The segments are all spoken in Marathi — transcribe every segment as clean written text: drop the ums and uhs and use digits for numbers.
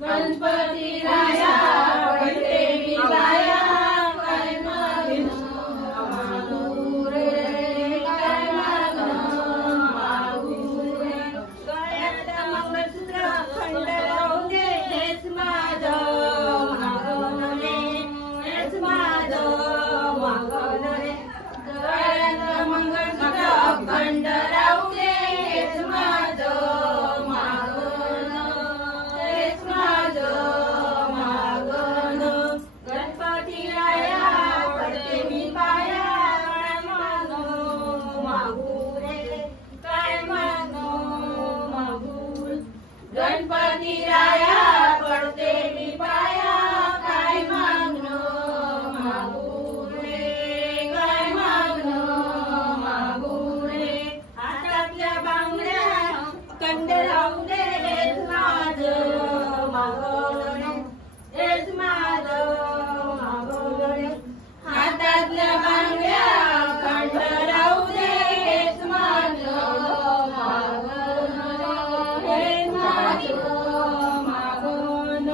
गणपती राया पडते मी पाया काय मागू रे काय मागू रे गळ्यात मंगळसूत्र खंड राहू दे हेच माझं मागण रे हेच माझं मागण रे गळ्यात मंगळसूत्र खंड राहू दे हेच माझं मागण हेच माझं मागण गणपती राया पडते मी पाया काय मागू रे काय मागू गणपती राया पडते मी पाया काय मागू रे काय मागू रे हातातल्या बांगड्या कंड राहू दे हेच माझं मागण हेच माझं मागण हातातल्या बांगड्या कंड राहू दे हेच माझं मागण हेच माझं मागण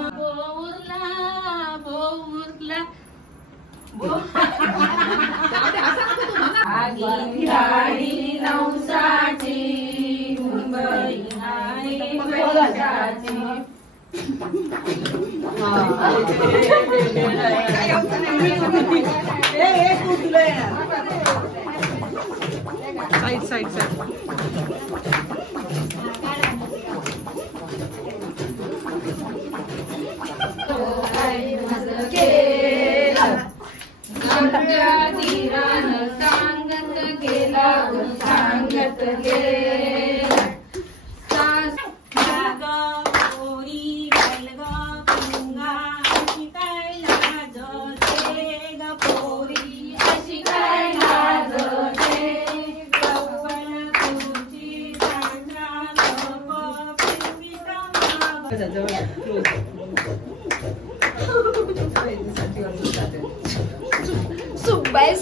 बोरला गाडी नवसाची मुंबई आणि पैशाची साइड तीरानं सांगत गेला सांगत गेला पोरी बैलगा पुंगा अशी काय लाजते ग पोरी अशी काय लाजते गव्वल तुझी सांगा सुब्बाई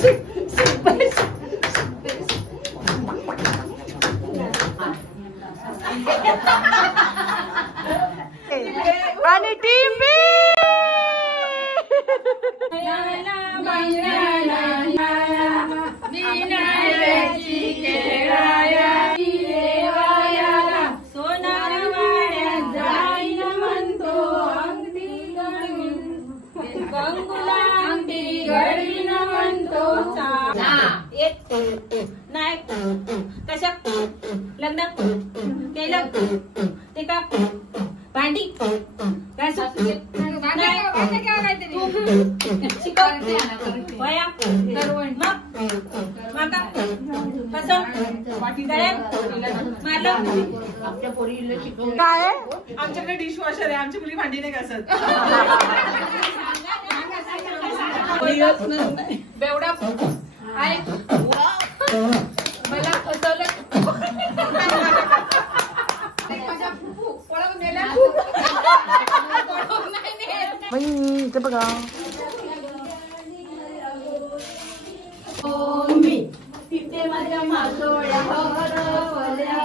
आणि टीम बी गडीन म्हणतो नाही कशा लग्न केलं ते का भांडी वया मग कसं मारलं आमच्या पोरीला शिकवलं काय आमच्याकडे डिशवॉशर आहे आमची मुली भांडी नाही घासत बेवडा आहे मला फसवलं ते बघा मी तिथे माझ्या मासोळ्या हरवल्या